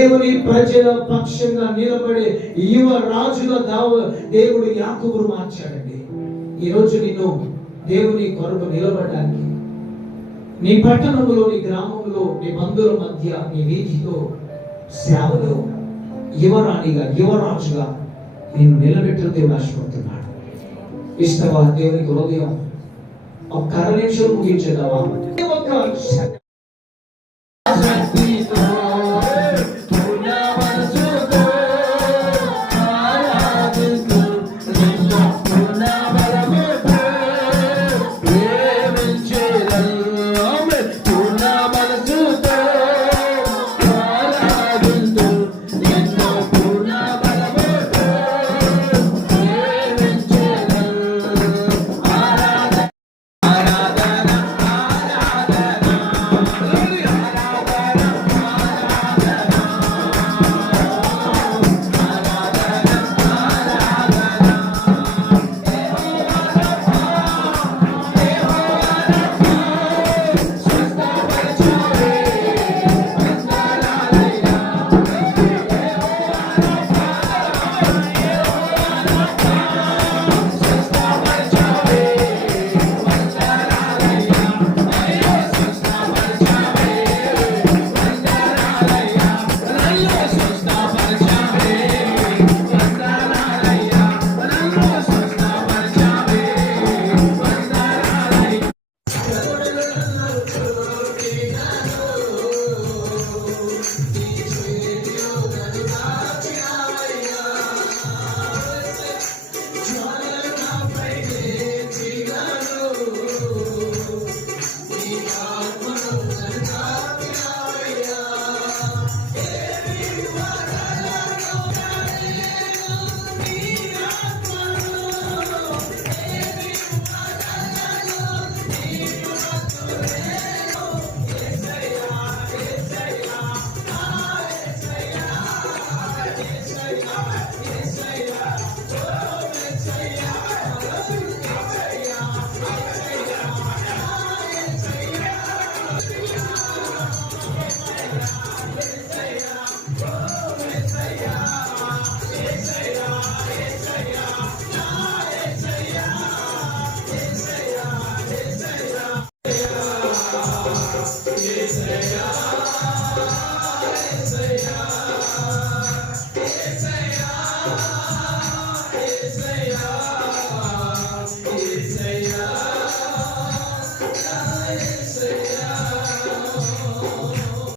దేవుని ప్రజల పక్షంగా నిలబడే యువ రాజుల దావ దేవుడు యాకుబును మార్చాడండి. ఈరోజు నిన్ను దేవుని కొరకు నిలబడడానికి నీ పట్టణంలో నీ గ్రామంలో నీ బంధువుల మధ్య నీ వీధిలో సేవలో యువరాణిగా యువరాజుగా నేను నిలబెట్టిన దేవుడు ఆశపడుతున్నాడు. ఇష్టవా దేవునికి హృదయం? ఒక్క అర నిమిషం ముగించేదావా ఒక్క It's a